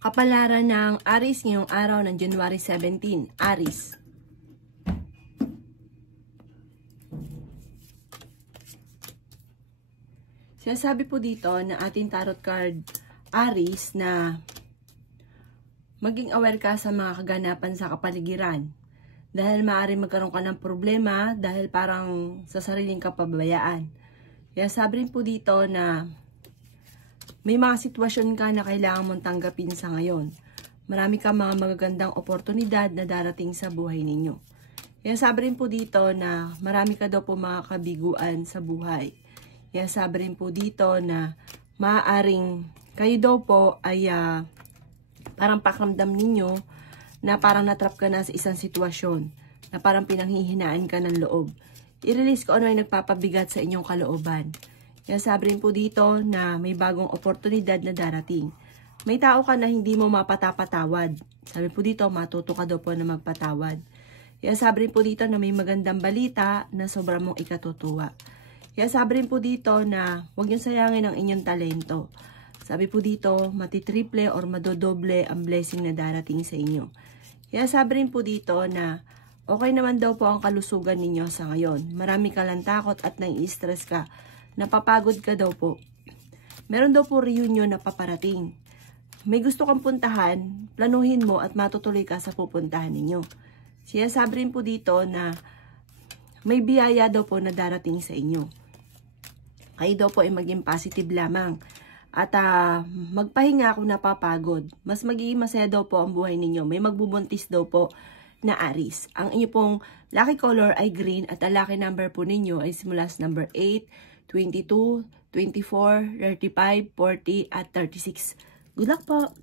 Kapalaran ng Aries ngayong araw ng January 17. Aries. Sinasabi po dito na ating tarot card, Aries, na maging aware ka sa mga kaganapan sa kapaligiran. Dahil maaaring magkaroon ka ng problema dahil parang sa sariling kapabayaan. Kaya sabi rin po dito na may mga sitwasyon ka na kailangan mong tanggapin sa ngayon. Marami kang mga magagandang oportunidad na darating sa buhay ninyo. Kaya sabi rin po dito na marami ka daw po mga kabiguan sa buhay. Kaya sabi rin po dito na maaaring kayo daw po ay parang pakiramdam ninyo na parang natrap ka na sa isang sitwasyon. Na parang pinanghihinaan ka ng loob. I-release ko ano ay nagpapabigat sa inyong kalooban. Kaya sabi rin po dito na may bagong oportunidad na darating. May tao ka na hindi mo mapatapatawad. Sabi po dito, matuto ka daw po na magpatawad. Kaya sabi rin po dito na may magandang balita na sobrang mong ikatutuwa. Kaya sabi rin po dito na huwag niyong sayangin ang inyong talento. Sabi po dito, matitriple or madodoble ang blessing na darating sa inyo. Kaya sabi rin po dito na okay naman daw po ang kalusugan ninyo sa ngayon. Marami ka lang takot at nai-stress ka. Napapagod ka daw po. Meron daw po reunion na paparating. May gusto kang puntahan, planuhin mo at matutuloy ka sa pupuntahan ninyo. Siya sabi rin po dito na may biyaya daw po na darating sa inyo. Kayo daw po ay maging positive lamang. At magpahinga kung napapagod. Mas magiging masaya daw po ang buhay ninyo. May magbubuntis daw po na Aries. Ang inyo pong lucky color ay green at ang lucky number po ninyo ay simula sa number 8, 22, 24, 35, 40, at 36. Good luck po!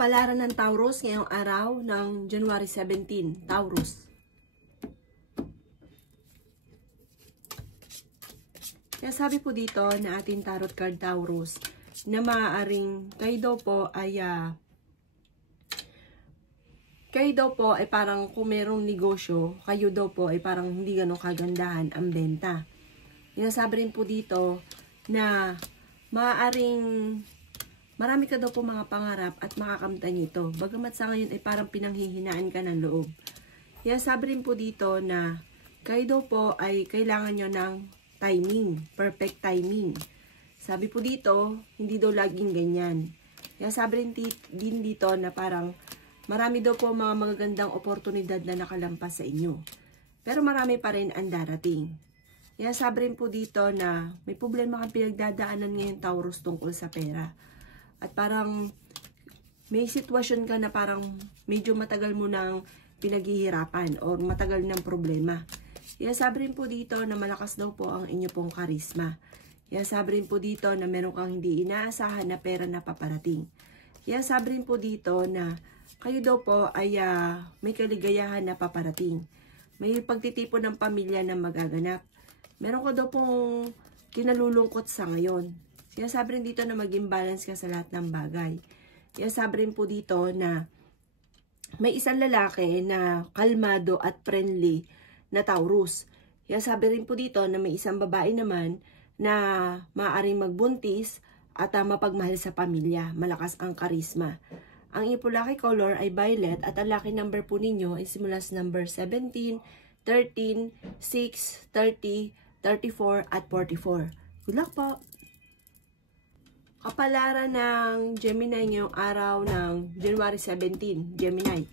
Palaran ng Taurus ngayong araw ng January 17. Taurus. Kaya sabi po dito na ating tarot card Taurus na maaaring kayo daw po ay parang kung merong negosyo, kayo daw po ay parang hindi ganun kagandahan ang benta. Sinasabi rin po dito na maaaring marami ka daw po mga pangarap at makakamtan nito. Bagamat sa ngayon ay parang pinanghihinaan ka ng loob. Kaya sabi rin po dito na kayo daw po ay kailangan nyo ng timing, perfect timing. Sabi po dito, hindi daw laging ganyan. Kaya sabi rin din dito na parang marami daw po mga magagandang oportunidad na nakalampas sa inyo. Pero marami pa rin ang darating. Kaya sabi rin po dito na may problema kang pinagdadaanan ngayon Taurus tungkol sa pera. At parang may sitwasyon ka na parang medyo matagal mo nang pinaghihirapan o matagal ng problema. Kaya sabi rin po dito na malakas daw po ang inyo pong karisma. Kaya sabi rin po dito na meron kang hindi inaasahan na pera na paparating. Kaya sabi rin po dito na kayo daw po ay may kaligayahan na paparating. May pagtitipon ng pamilya na magaganap. Meron ko daw pong kinalulungkot sa ngayon. Kaya sabi rin dito na maging balance ka sa lahat ng bagay. Kaya sabi rin po dito na may isang lalaki na kalmado at friendly na Taurus. Kaya sabi rin po dito na may isang babae naman na maaaring magbuntis at mapagmahal sa pamilya. Malakas ang karisma. Ang inyo po lucky color ay violet at ang lucky number po ninyo ay simula sa number 17, 13, 6, 30, 34, at 44. Good luck po! Kapalaran ng Gemini ngayong araw ng January 17. Gemini.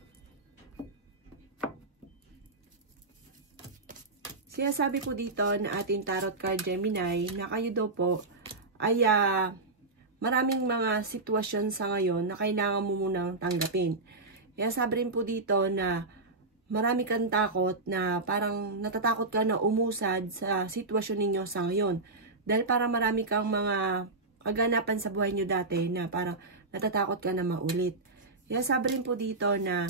Kaya sabi po dito na ating tarot card Gemini na kayo daw po ay maraming mga sitwasyon sa ngayon na kailangan mo munang tanggapin. Kaya sabi rin po dito na marami kang takot na parang natatakot ka na umusad sa sitwasyon ninyo sa ngayon. Dahil parang marami kang mga kaganapan sa buhay nyo dati na parang natatakot ka na maulit. Kaya sabi rin po dito na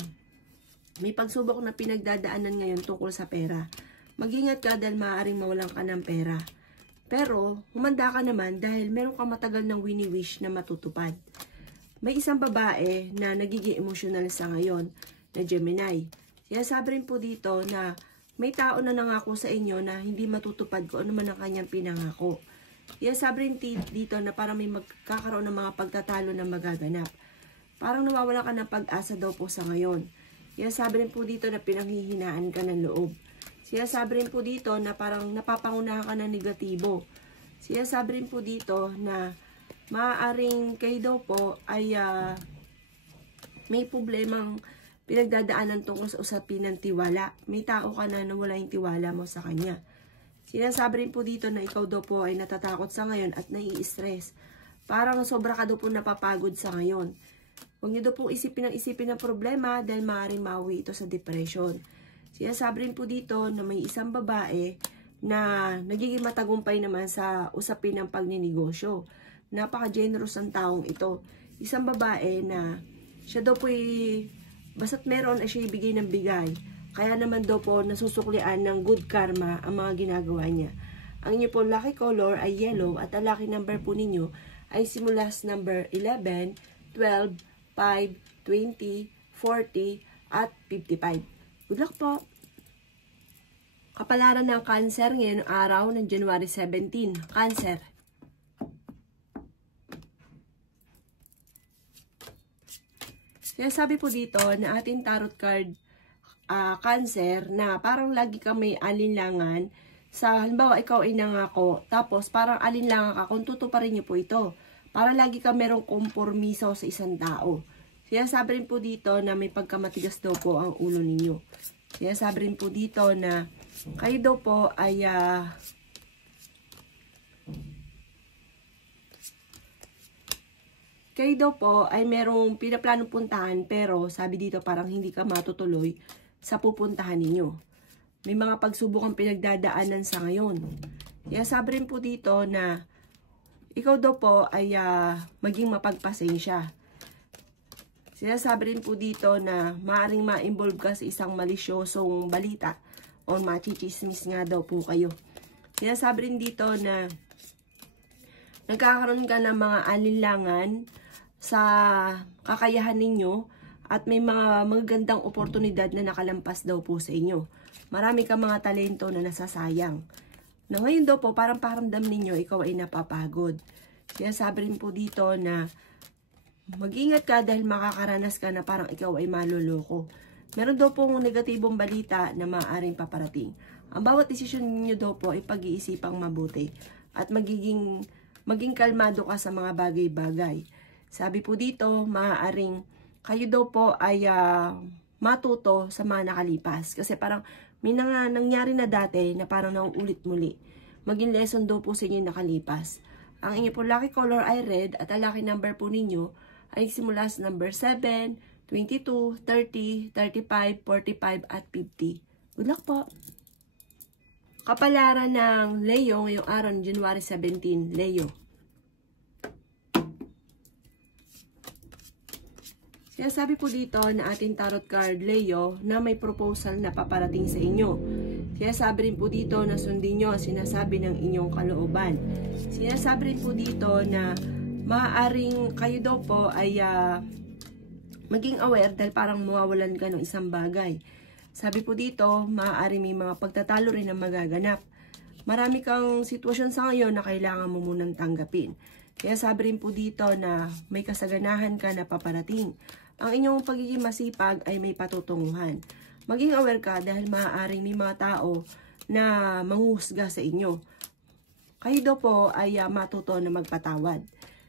may pagsubok na pinagdadaanan ngayon tungkol sa pera. Mag-ingat ka dahil maaaring mawalan ka ng pera. Pero humanda ka naman dahil meron kang matagal ng wini-wish na matutupad. May isang babae na nagiging emotional sa ngayon na Gemini. Kaya sabi rin po dito na may tao na nangako sa inyo na hindi matutupad ko ano man ang kanyang pinangako. Kaya sabi rin dito na parang may magkakaroon ng mga pagtatalo na magaganap. parang nawawala ka ng pag-asa daw po sa ngayon. Sinasabi rin po dito na pinanghihinaan ka ng loob. Sinasabi rin po dito na parang napapangunahan ka ng negatibo. Sinasabi rin po dito na maaaring kayo daw po ay may problemang pinagdadaanan tungkol sa usapin ng tiwala. May tao ka na wala yung tiwala mo sa kanya. Sinasabi rin po dito na ikaw daw po ay natatakot sa ngayon at nai-stress. Parang sobra ka daw po napapagod sa ngayon. Huwag niyo daw po isipin ng problema dahil maaaring mawi ito sa depression. Sinasabi rin po dito na may isang babae na nagiging matagumpay naman sa usapin ng pagninegosyo. Napaka-generous ng taong ito. Isang babae na siya daw po basta't meron ay siya ibigay ng bigay. Kaya naman daw po nasusuklian ng good karma ang mga ginagawa niya. Ang inyo po lucky color ay yellow at ang lucky number po ninyo ay simula sa number 11, 12, 5, 20, 40, at 55. Good luck po! Kapalaran ng Cancer ngayon araw ng January 17. Cancer. Kaya sabi po dito na ating tarot card Cancer na parang lagi ka may alinlangan sa halimbawa ikaw ay nangako tapos parang alinlangan ka kung tutuparin niyo po ito. Parang lagi ka merong kompormiso sa isang tao. Sinasabi rin po dito na may pagkamatigas daw po ang ulo ninyo. Sinasabi rin po dito na kayo daw po ay merong pinaplanong puntahan pero sabi dito parang hindi ka matutuloy sa pupuntahan ninyo. May mga pagsubok ang pinagdadaanan sa ngayon. Sinasabi rin po dito na ikaw daw po ay maging mapagpasensya. Sinasabi rin po dito na maaaring ma-involve ka sa isang malisyosong balita o machichismis nga daw po kayo. Sinasabi rin dito na nagkakaroon ka ng mga alinlangan sa kakayahan ninyo at may mga magagandang oportunidad na nakalampas daw po sa inyo. Marami kang mga talento na nasasayang. Na ngayon daw po, parang paramdam ninyo, ikaw ay napapagod. Sinasabi rin po dito na mag-ingat ka dahil makakaranas ka na parang ikaw ay maluloko. Meron daw pong negatibong balita na maaaring paparating. Ang bawat desisyon ninyo daw po ay pag-iisipang mabuti at maging kalmado ka sa mga bagay-bagay. Sabi po dito, maaaring kayo daw po ay matuto sa mga nakalipas. Kasi parang may nangyari na dati na parang nauulit muli. Maging lesson daw po sa inyo nakalipas. Ang inyo po lucky color ay red at ang lucky number po ninyo ay simula sa number 7, 22, 30, 35, 45, at 50. Good luck po! Kapalaran ng Leo ngayong araw ng January 17, Leo. Kaya sabi po dito na ating tarot card, Leo, na may proposal na paparating sa inyo. Kaya sabi rin po dito na sundin nyo ang sinasabi ng inyong kalooban. Sinasabi rin po dito na maaaring kayo daw po ay maging aware dahil parang mawawalan ka ng isang bagay. Sabi po dito, maaaring may mga pagtatalo rin na magaganap. Marami kang sitwasyon sa ngayon na kailangan mo munang tanggapin. Kaya sabi rin po dito na may kasaganahan ka na paparating. Ang inyong pagiging masipag ay may patutunguhan. Maging aware ka dahil maaaring may mga tao na manghusga sa inyo. Kayo daw po ay matuto na magpatawad.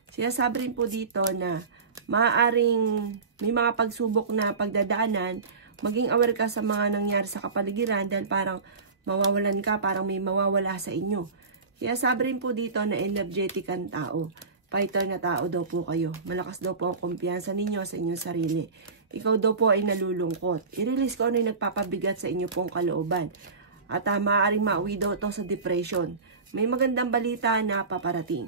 Sinasabi rin po dito na maaaring may mga pagsubok na pagdadaanan, maging aware ka sa mga nangyari sa kapaligiran dahil parang mawawalan ka, parang may mawawala sa inyo. Sinasabi rin po dito na energetic ang tao. Fighter na tao daw po kayo. Malakas daw po ang kumpiyansa ninyo sa inyong sarili. Ikaw daw po ay nalulungkot. I-release ko ano yung nagpapabigat sa inyo pong kalooban. At maaaring mauwi daw ito sa depression. May magandang balita na paparating.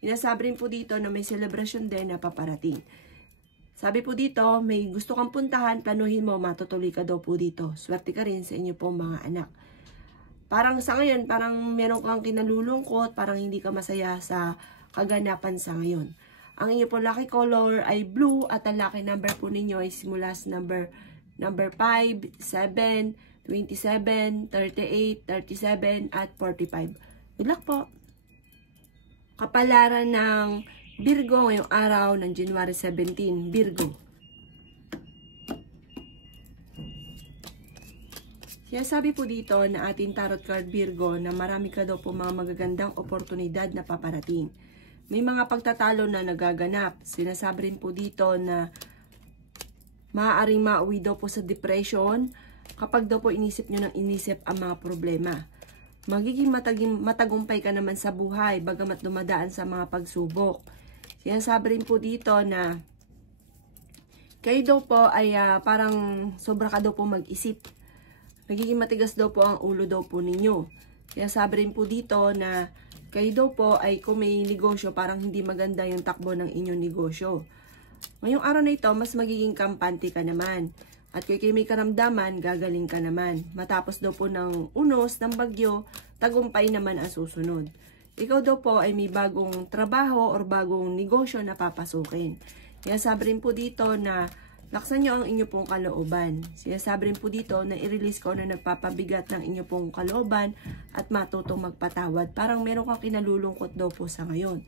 Inasabi rin po dito na may celebration din na paparating. Sabi po dito, may gusto kang puntahan, planuhin mo, matutuloy ka daw po dito. Swerte ka rin sa inyo pong mga anak. Parang sa ngayon, parang meron kang kinalulungkot, parang hindi ka masaya sa kaganapan sa ngayon. Ang inyo po lucky color ay blue at ang lucky number po ninyo ay simula sa number 5, 7, 27, 38, 37, at 45. Good luck po! Kapalaran ng Virgo ngayong araw ng January 17, Virgo. Kaya sabi po dito na ating tarot card Virgo na marami ka daw po mga magagandang oportunidad na paparating. May mga pagtatalo na nagaganap. Sinasabi rin po dito na maaaring mauwi daw po sa depression kapag daw po inisip nyo ng inisip ang mga problema. Magiging matagumpay ka naman sa buhay bagamat dumadaan sa mga pagsubok. Sinasabi rin po dito na kayo daw po ay parang sobra ka daw po mag-isip. Nagiging matigas daw po ang ulo daw po ninyo. Kaya sabi rin po dito na kayo daw po ay kung may negosyo, parang hindi maganda yung takbo ng inyong negosyo. Ngayong araw na ito, mas magiging kampante ka naman. At kung kayo may karamdaman, gagaling ka naman. Matapos daw po ng unos, ng bagyo, tagumpay naman ang susunod. Ikaw daw po ay may bagong trabaho or bagong negosyo na papasukin. Kaya sabi rin po dito na laksan nyo ang inyo pong kalooban. Sinasabi rin po dito na i-release ko na nagpapabigat ng inyo pong kalooban at matutong magpatawad. Parang meron kang kinalulungkot daw po sa ngayon.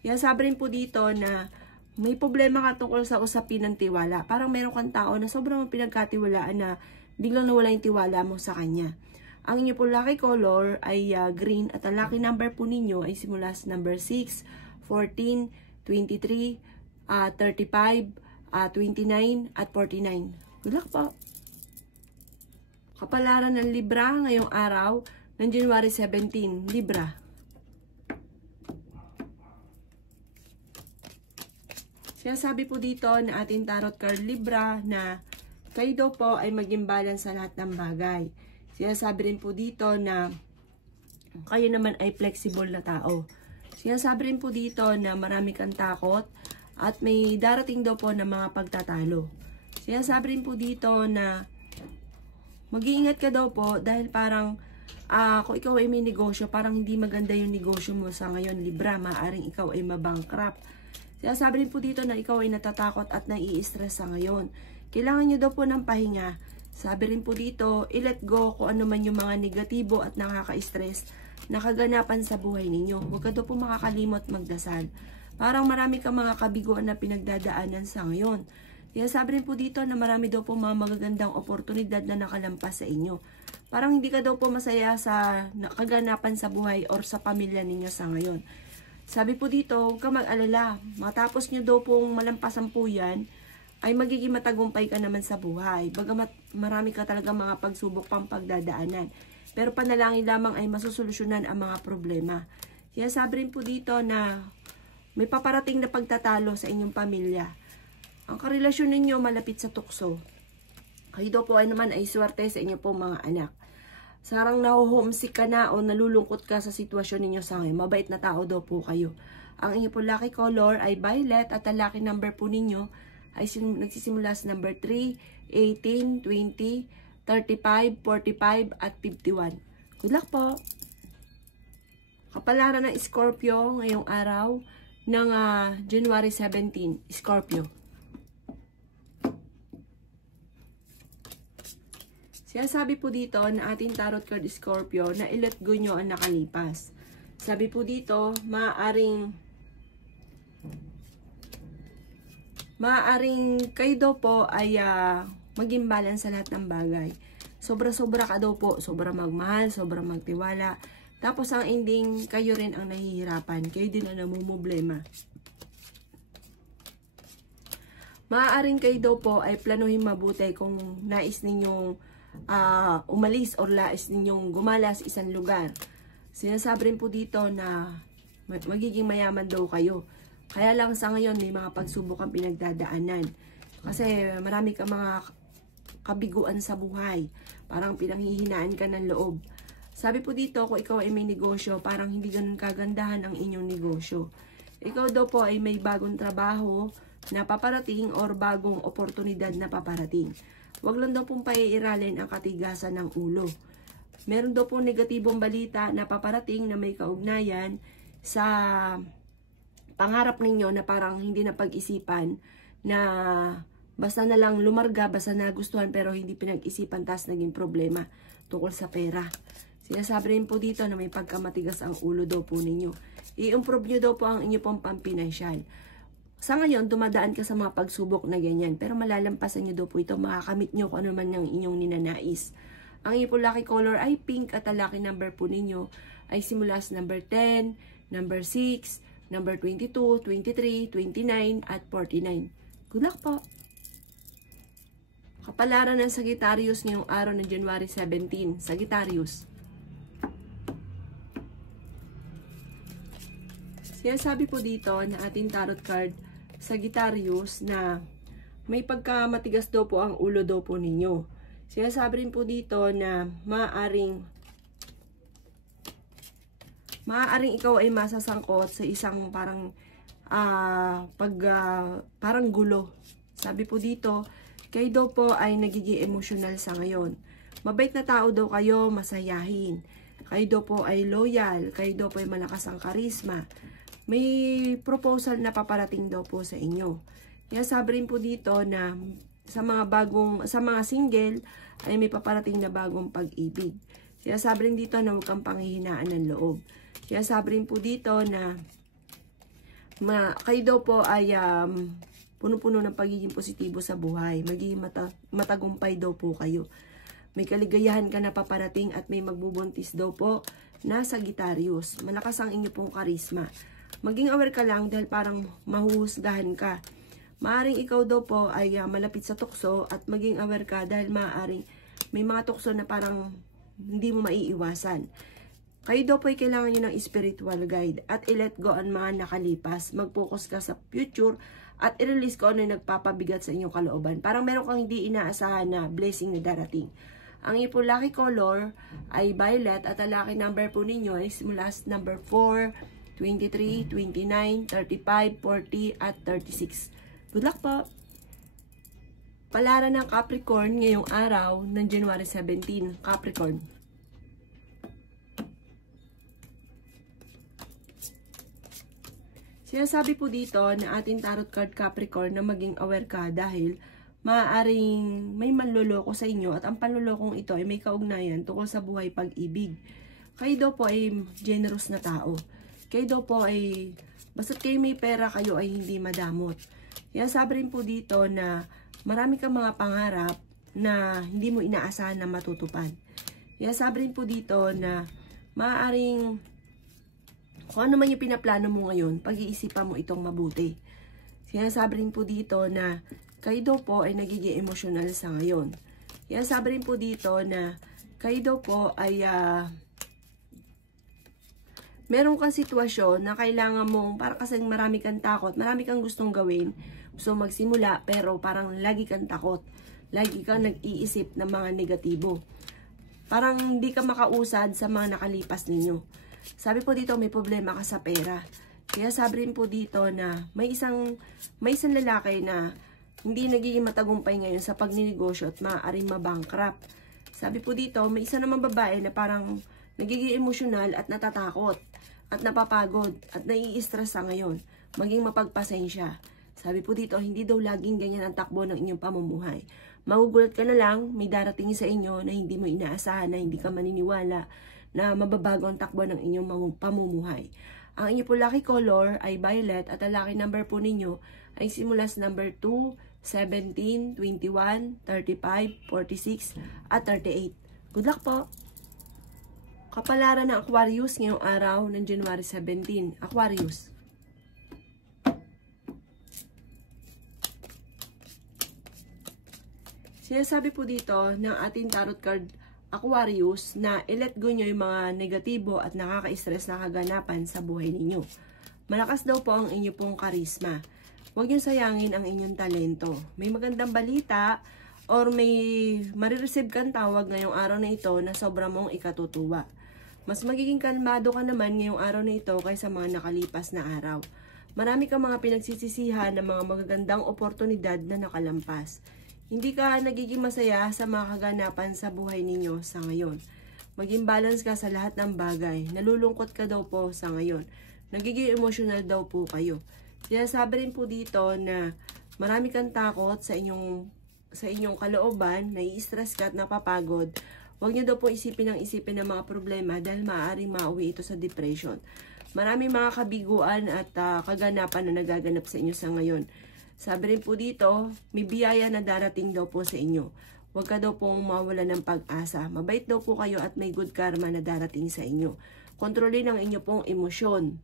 Kaya sabi rin po dito na may problema ka tungkol sa usapin ng tiwala. Parang meron kang tao na sobrang pinagkatiwalaan na biglang nawala yung tiwala mo sa kanya. Ang inyo pong lucky color ay green at ang lucky number po ninyo ay simula sa number 6, 14, 23, 35, 29 at 49. Good luck po. Kapalaran ng Libra ngayong araw ng January 17. Libra. Sinasabi po dito na ating tarot card Libra na kayo daw po ay maging balance sa lahat ng bagay. Sinasabi rin po dito na kayo naman ay flexible na tao. Sinasabi rin po dito na marami kang takot at may darating daw po na mga pagtatalo. Sinasabi rin po dito na mag-iingat ka daw po dahil parang kung ikaw ay may negosyo, parang hindi maganda yung negosyo mo sa ngayon, Libra. Maaring ikaw ay mabankrupt. Sinasabi rin po dito na ikaw ay natatakot at nai-stress sa ngayon. Kailangan nyo daw po ng pahinga. Sabi rin po dito, i-let go kung ano man yung mga negatibo at nakaka-stress na kaganapan sa buhay ninyo. Huwag ka daw po makakalimot magdasal. Parang marami kang mga kabiguan na pinagdadaanan sa ngayon. Kaya sabi rin po dito na marami daw po mga magagandang oportunidad na nakalampas sa inyo. Parang hindi ka daw po masaya sa kaganapan sa buhay or sa pamilya ninyo sa ngayon. Sabi po dito, huwag ka mag-alala. Matapos nyo daw pong malampasan po yan, ay magiging matagumpay ka naman sa buhay. Bagamat marami ka talaga mga pagsubok pang pagdadaanan. Pero panalangin lamang ay masusolusyonan ang mga problema. Kaya sabi rin po dito na may paparating na pagtatalo sa inyong pamilya. Ang karelasyon ninyo malapit sa tukso. Kayo daw po ay naman ay swerte sa inyo po mga anak. Sarang naho-homesick ka na o nalulungkot ka sa sitwasyon ninyo sa ngayon. Mabait na tao daw po kayo. Ang inyo po lucky color ay violet at ang lucky number po ninyo ay nagsisimula sa number 3, 18, 20, 35, 45 at 51. Good luck po! Kapalaran ng Scorpio ngayong araw ng January 17, Scorpio. Sabi po dito na ating tarot card Scorpio na i-let go nyo ang nakalipas. Sabi po dito, maaaring kayo daw po ay maging balance sa lahat ng bagay. Sobra-sobra ka daw po, sobra magmahal, sobra magtiwala. Tapos ang ending, kayo rin ang nahihirapan. Kayo din ang namumblema. Maaaring kayo daw po ay planuhin mabuti kung nais ninyong umalis or nais ninyong gumala sa isang lugar. Sinasabi rin po dito na magiging mayaman daw kayo. Kaya lang sa ngayon may mga pagsubok ang pinagdadaanan. Kasi marami ka mga kabiguan sa buhay. Parang pinanghihinaan ka ng loob. Sabi po dito, kung ikaw ay may negosyo, parang hindi ganun kagandahan ang inyong negosyo. Ikaw daw po ay may bagong trabaho na paparating or bagong oportunidad na paparating. Huwag lang daw pong paiiralin ang katigasan ng ulo. Meron daw pong negatibong balita na paparating na may kaugnayan sa pangarap ninyo na parang hindi na pag-isipan na basta na lang lumarga, basta nagustuhan pero hindi pinag-isipan tas naging problema tungkol sa pera. Sinasabi rin po dito na may pagkamatigas ang ulo daw po ninyo. I-improve nyo daw po ang inyo pong pampinansyal. Sa ngayon, dumadaan ka sa mga pagsubok na ganyan. Pero malalampasan nyo daw po ito. Makakamit nyo kung ano man ang inyong ninanais. Ang inyo po lucky color ay pink at ang lucky number po ninyo ay simula sa number 10, number 6, number 22, 23, 29, at 49. Good luck po! Kapalaran ng Sagittarius ngayong araw ng January 17. Sagittarius. Sinasabi po dito na ating tarot card, Sagittarius, na may pagkamatigas daw po ang ulo daw po ninyo. Sinasabi rin po dito na maaaring ikaw ay masasangkot sa isang parang parang gulo. Sabi po dito, kayo daw po ay nagiging emotional sa ngayon. Mabait na tao daw kayo, masayahin. Kayo daw po ay loyal, kayo daw po ay malakas ang karisma. May proposal na paparating daw po sa inyo. Kaya sabi rin po dito na sa mga single ay may paparating na bagong pag-ibig. Kaya sabi rin dito na huwag kang panghihinaan ng loob. Kaya sabi rin po dito na kayo daw po ay puno-puno ng pagiging positibo sa buhay. Magiging matagumpay daw po kayo. May kaligayahan ka na paparating at may magbubuntis daw po na Sagittarius. Malakas ang inyo pong karisma. Maging aware ka lang dahil parang mahuhusgahan ka. Maaring ikaw daw po ay malapit sa tukso at maging aware ka dahil maaring may mga tukso na parang hindi mo maiiwasan. Kayo daw po ay kailangan nyo ng spiritual guide at i-let go ang mga nakalipas. Mag-focus ka sa future at i-release ko ano yung nagpapabigat sa inyong kalooban. Parang meron kang hindi inaasahan na blessing na darating. Ang inyong po lucky color ay violet at ang lucky number po ninyo ay mula sa number 4, 23, 29, 35, 40, at 36. Good luck po! Palaran ng Capricorn ngayong araw ng January 17. Capricorn. Sinasabi po dito na ating tarot card Capricorn na maging aware ka dahil maaaring may manloloko sa inyo at ang panlolokong ito ay may kaugnayan tungkol sa buhay pag-ibig. Kayo daw po ay generous na tao. Kayo daw po ay, basta't kayo may pera, kayo ay hindi madamot. Kaya sabi rin po dito na marami kang mga pangarap na hindi mo inaasahan na matutupad. Kaya sabi rin po dito na maaaring kung ano man yung pinaplano mo ngayon, pag-iisipan mo itong mabuti. Sinasabi rin po dito na kayo daw po ay nagiging emosyonal sa ngayon. Sinasabi rin po dito na kayo daw po ay meron kang sitwasyon na kailangan mong, para kasi marami kang takot, marami kang gustong gawin, gusto magsimula, pero parang lagi kang takot. Lagi kang nag-iisip ng mga negatibo. Parang hindi ka makausad sa mga nakalipas ninyo. Sabi po dito, may problema ka sa pera. Kaya sabi rin po dito na may isang lalaki na hindi nagiging matagumpay ngayon sa pagninegosyo at maaaring mabankrupt. Sabi po dito, may isa namang babae na parang nagiging emosyonal at natatakot at napapagod at nai-stress sa ngayon. Maging mapagpasensya. Sabi po dito, hindi daw laging ganyan ang takbo ng inyong pamumuhay. Magugulat ka na lang, may darating sa inyo na hindi mo inaasahan, na hindi ka maniniwala, na mababago ang takbo ng inyong pamumuhay. Ang inyong po lucky color ay violet at ang lucky number po ninyo ay simula sa number 2, 17, 21, 35, 46, at 38. Good luck po! Kapalaran ng Aquarius ngayong araw ng January 17. Aquarius. Sinasabi po dito ng ating tarot card Aquarius na i-let go nyo yung mga negatibo at nakaka-stress na kaganapan sa buhay ninyo. Malakas daw po ang inyo pong karisma. Huwag nyo sayangin ang inyong talento. May magandang balita or may marireceive kang tawag ngayong araw na ito na sobra mong ikatutuwa. Mas magiging kalmado ka naman ngayong araw na ito kaysa mga nakalipas na araw. Marami kang mga pinagsisisihan ng mga magagandang oportunidad na nakalampas. Hindi ka nagiging masaya sa mga kaganapan sa buhay ninyo sa ngayon. Maging balance ka sa lahat ng bagay. Nalulungkot ka daw po sa ngayon. Nagiging emotional daw po kayo. Kaya sabi rin po dito na marami kang takot sa inyong kalooban, nai-stress ka at napapagod. Huwag niyo daw po isipin ng mga problema dahil maaaring mauwi ito sa depression. Maraming mga kabiguan at kaganapan na nagaganap sa inyo sa ngayon. Sabi rin po dito, may biyaya na darating daw po sa inyo. Huwag ka daw pong mawala ng pag-asa. Mabait daw po kayo at may good karma na darating sa inyo. Kontrolin ang inyo pong emosyon.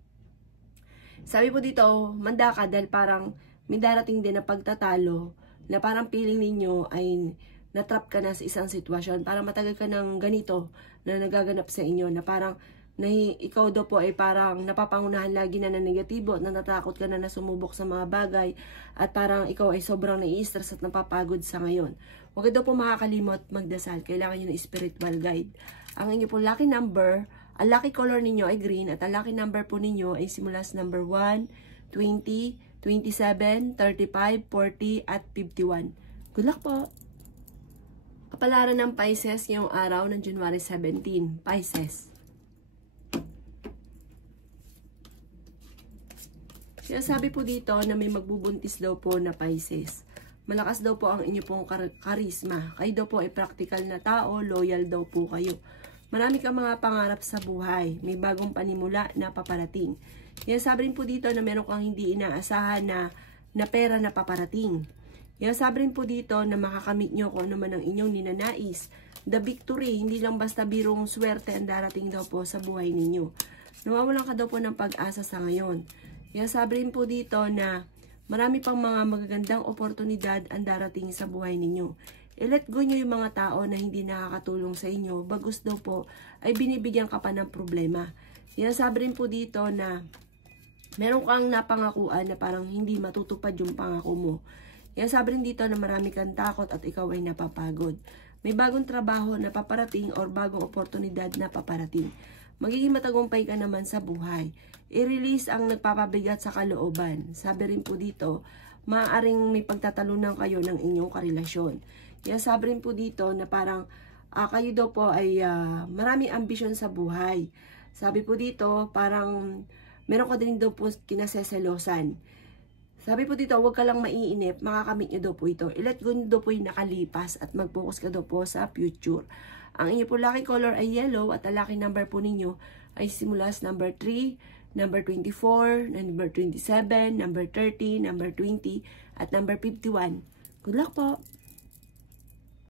Sabi po dito, manda ka dahil parang may darating din na pagtatalo na parang feeling ninyo ay natrap ka na sa isang sitwasyon. Parang matagal ka ng ganito na nagaganap sa inyo na parang ikaw daw po ay parang napapangunahan lagi na ng negatibo at natatakot ka na sumubok sa mga bagay at parang ikaw ay sobrang nai-stress at napapagod sa ngayon. Huwag daw po makakalimot magdasal. Kailangan nyo ng spiritual guide. Ang inyo po lucky number, ang lucky color ninyo ay green at ang lucky number po ninyo ay simula sa number 1, 20, 27, 35, 40 at 51. Good luck po! Kapalaran ng Pisces ngayong araw ng January 17. Pisces. Sinasabi po dito na may magbubuntis daw po na Pisces. Malakas daw po ang inyo pong karisma. Kayo daw po ay practical na tao, loyal daw po kayo. Marami kang mga pangarap sa buhay. May bagong panimula na paparating. Sinasabi rin po dito na meron kang hindi inaasahan na pera na paparating. Sinasabi rin po dito na makakamit nyo kung ano man ang inyong ninanais. The victory, hindi lang basta birong swerte ang darating daw po sa buhay ninyo. Nawawalan ka daw po ng pag-asa sa ngayon. Sabi rin po dito na marami pang mga magagandang oportunidad ang darating sa buhay ninyo. I-let go nyo yung mga tao na hindi nakakatulong sa inyo. Bagus daw po ay binibigyan ka pa ng problema. Sabi rin po dito na meron kang napangakuan na parang hindi matutupad yung pangako mo. Sabi rin dito na marami kang takot at ikaw ay napapagod. May bagong trabaho na paparating or bagong oportunidad na paparating. Magiging matagumpay ka naman sa buhay. I-release ang nagpapabigat sa kalooban. Sabi rin po dito, maaaring may pagtatalunan kayo ng inyong karelasyon. Sabi rin po dito na parang kayo daw po ay maraming ambisyon sa buhay. Sabi po dito, parang meron ka din daw po kinaseselosan. Sabi po dito, huwag ka lang maiinip, makakamit nyo daw po ito. I-let go nyo daw po yung nakalipas at mag-focus ka daw po sa future. Ang inyo po lucky color ay yellow at ang lucky number po ninyo ay simula sa number 3, number 24, number 27, number 30, number 20, at number 51. Good luck po!